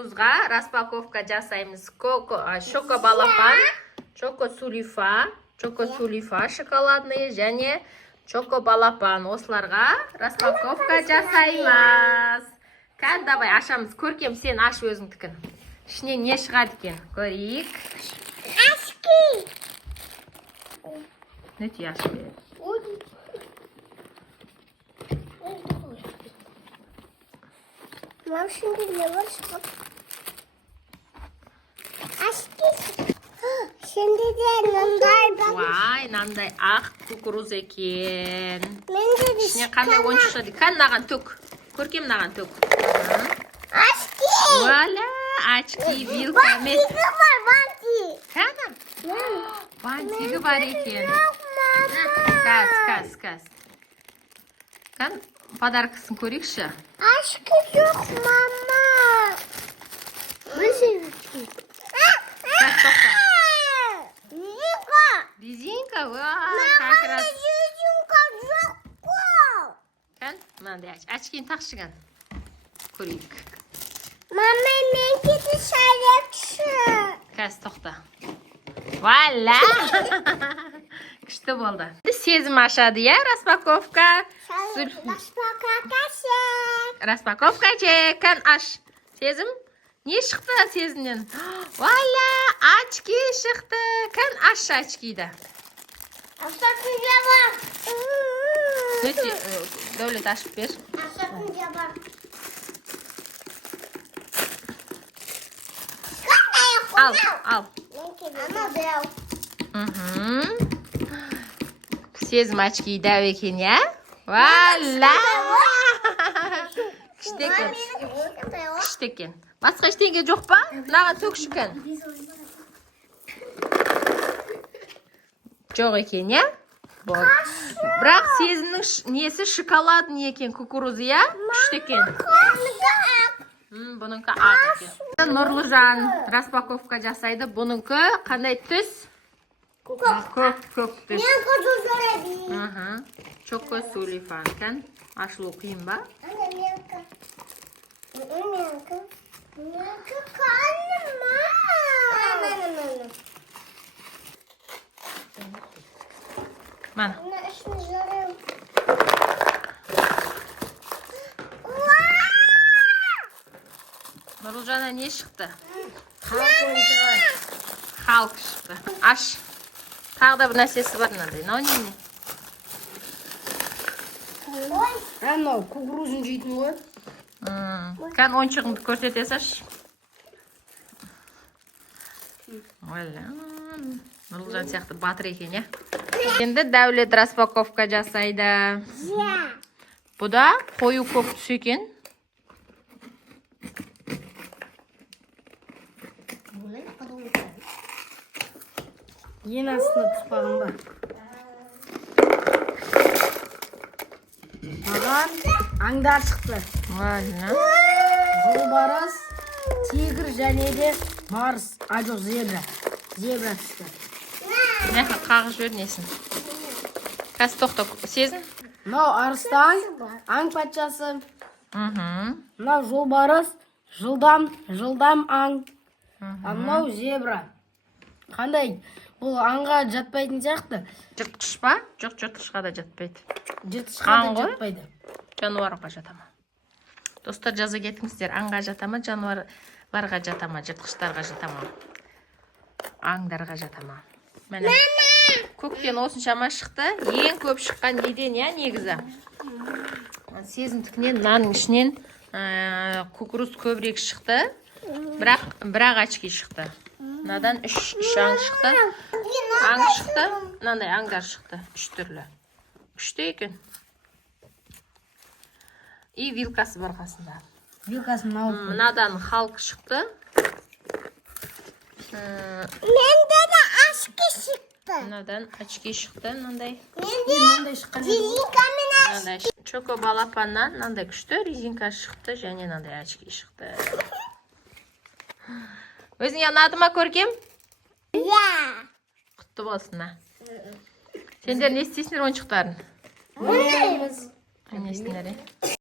кукурузга распаковка жасаймыз. Шоко балапан, чоко сулифа шоколадный және чоко балапан. Осыларға распаковка жасаймыз. Кән, давай ашамыз. Көркем, сен аш өзіңдікін. Ішінен не шығады екен? Көрейік. Ашки. Нүте ашып береді. Мам, şimdi ne var? Ашки. Şimdi de nanday var. Вай, мынандай ақ кукуруз екен. Менде де Ішіне қандай ойыншық шығады? Кән, мынаған төк. Көркем, мынаған төк. Ашки. Вуаля, очки, вилка. Бантигі var, банти. Кәнім? Бантигі бар екен. Мама. Кәс. Кән, подаркасын көрейікші. Ашки yok mama. Nasıl? Кәс, тоқта. Резинка. Резинка, вай, как раз. Резинка жоқ қой. Кән, мынандай очкиін тақшы кән. Көрейік. Мама, менде де шалекші. Кәс, тоқта. Валя! Күшті болды. Сезім ашады, я, распаковка. Распаковка чек. Кән, аш. Сезім? Не шықты сезімнен? Валя, очки шықты. Кән, аш очкиді. Ашақынға бар. Өте, Дәулет ашып бер. Ашақынға бар. Ал. Ана дәу. Сезім очки дәу екен, я? Валя! Күшті екен. Күшті екен. Басқа ештеңе жоқ па? Мынаған төкші екен. Жоқ екен, я? Бірақ сезімнің несі шоколадный екен, кукурузы, я? Күшті екен. Бұныңкі ақ екен. Нұрлыжан распаковка жасайды. Бұныңкі қандай түс? Көк түс. Мен көзі жөреді. Чоко сулифан. Кән, ашылу қиын ба? Менкі қаным ма? Мана. Ішін жөрем. Нұрлыжана не шықты? Халық шықты. Аш. Тағы да бір нәрсесі бар мынандай. Мынау не? Анау кукурузын жейтін ғой. Кән ойыншығыңды көрсете саш. Нұрлыжан сияқты батыр екен, я? Енді Дәулет распаковка жасайды. Бұда қою көк түс екен. Ең астына тұспағым бар. Маған аңдар шықты. Жолбарыс, тигр және де марс. Жоқ, зебра. Зебра түсті. Қағыз жөр несін. Кәс тоқта сезін? Мынау арыстан, аң патшасы. Мынау жолбарыс, жылдам аң. Мынау зебра. Қандай? Бұл аңға жатпайтын сияқты. Жыртқыш па? Жоқ, жыртқышқа да жатпайды. Жыртқышқа да жатпайды. Жануарға жатама. Достар, жаза кетіңіздер. Аңға жатама, жануарларға жатама, жыртқыштарға жатама. Аңдарға жатама. Мәне. Көктен осыншама шықты. Ең көп шыққан неден, я, негізі? Сезімдікінен, нанның ішінен кукуруз көбірек шықты. Бірақ очки шықты. Мынадан үш аң шықты. Аң шықты. Мынандай аңдар шықты. Үш түрлі. Күшті екен. И вилкасы бар қасында. Вилкасын алып. Мынадан халық шықты. Менде де ашки шықты. Мынадан очки шықты. Мынандай. Менде резинка мен Мынандай чоко балапаннан мынандай күшті резинка шықты және мынандай очки шықты. Өзіңе ұнады ма, көркем? Құтты болсын. Сендер не істейсіңдер ойыншықтарын? Ойнаймыз. Не істейсіңдер?